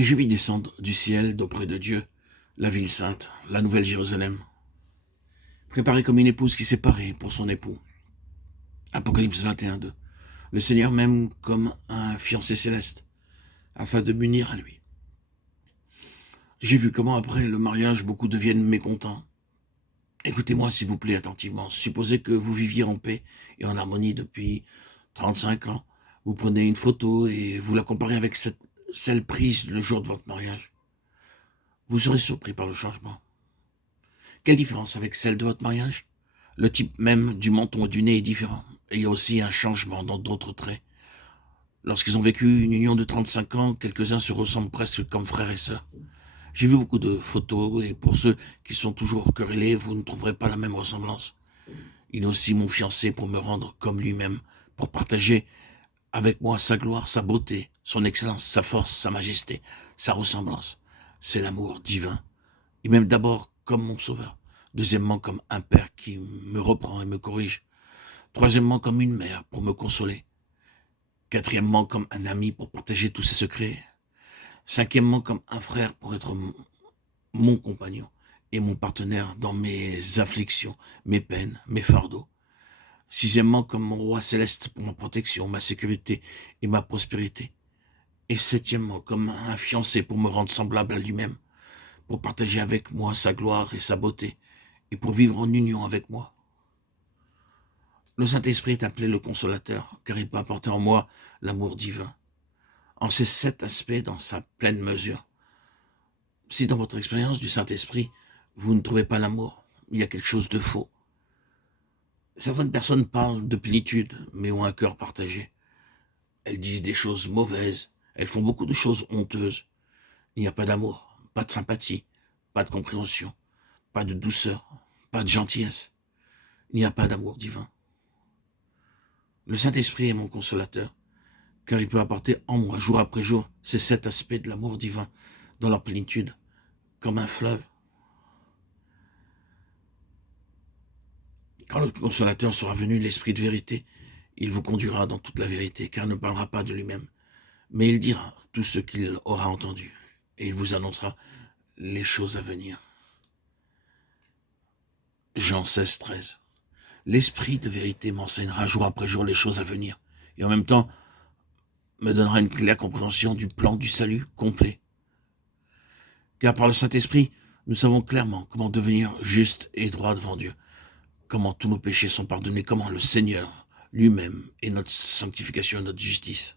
Et je vis descendre du ciel d'auprès de Dieu la ville sainte, la nouvelle Jérusalem, préparée comme une épouse qui s'est parée pour son époux. Apocalypse 21:2. Le Seigneur m'aime comme un fiancé céleste, afin de m'unir à lui. J'ai vu comment après le mariage, beaucoup deviennent mécontents. Écoutez-moi s'il vous plaît attentivement. Supposez que vous viviez en paix et en harmonie depuis 35 ans. Vous prenez une photo et vous la comparez avec celle prise le jour de votre mariage. Vous serez surpris par le changement. Quelle différence avec celle de votre mariage? Le type même du menton et du nez est différent. Et il y a aussi un changement dans d'autres traits. Lorsqu'ils ont vécu une union de 35 ans, quelques-uns se ressemblent presque comme frères et sœurs. J'ai vu beaucoup de photos et pour ceux qui sont toujours querellés, vous ne trouverez pas la même ressemblance. Il est aussi mon fiancé pour me rendre comme lui-même, pour partager avec moi sa gloire, sa beauté, son excellence, sa force, sa majesté, sa ressemblance. C'est l'amour divin. Il m'aime d'abord comme mon sauveur. Deuxièmement, comme un père qui me reprend et me corrige. Troisièmement, comme une mère pour me consoler. Quatrièmement, comme un ami pour partager tous ses secrets. Cinquièmement, comme un frère pour être mon compagnon et mon partenaire dans mes afflictions, mes peines, mes fardeaux. Sixièmement, comme mon roi céleste pour ma protection, ma sécurité et ma prospérité. Et septièmement, comme un fiancé pour me rendre semblable à lui-même, pour partager avec moi sa gloire et sa beauté, et pour vivre en union avec moi. Le Saint-Esprit est appelé le consolateur, car il peut apporter en moi l'amour divin, en ces 7 aspects dans sa pleine mesure. Si dans votre expérience du Saint-Esprit, vous ne trouvez pas l'amour, il y a quelque chose de faux. Certaines personnes parlent de plénitude, mais ont un cœur partagé. Elles disent des choses mauvaises, elles font beaucoup de choses honteuses. Il n'y a pas d'amour, pas de sympathie, pas de compréhension, pas de douceur, pas de gentillesse. Il n'y a pas d'amour divin. Le Saint-Esprit est mon consolateur, car il peut apporter en moi, jour après jour, ces 7 aspects de l'amour divin dans leur plénitude, comme un fleuve. Quand le consolateur sera venu, l'Esprit de vérité, il vous conduira dans toute la vérité, car il ne parlera pas de lui-même, mais il dira tout ce qu'il aura entendu, et il vous annoncera les choses à venir. Jean 16:13. L'Esprit de vérité m'enseignera jour après jour les choses à venir, et en même temps me donnera une claire compréhension du plan du salut complet. Car par le Saint-Esprit, nous savons clairement comment devenir juste et droit devant Dieu, comment tous nos péchés sont pardonnés, comment le Seigneur lui-même est notre sanctification et notre justice.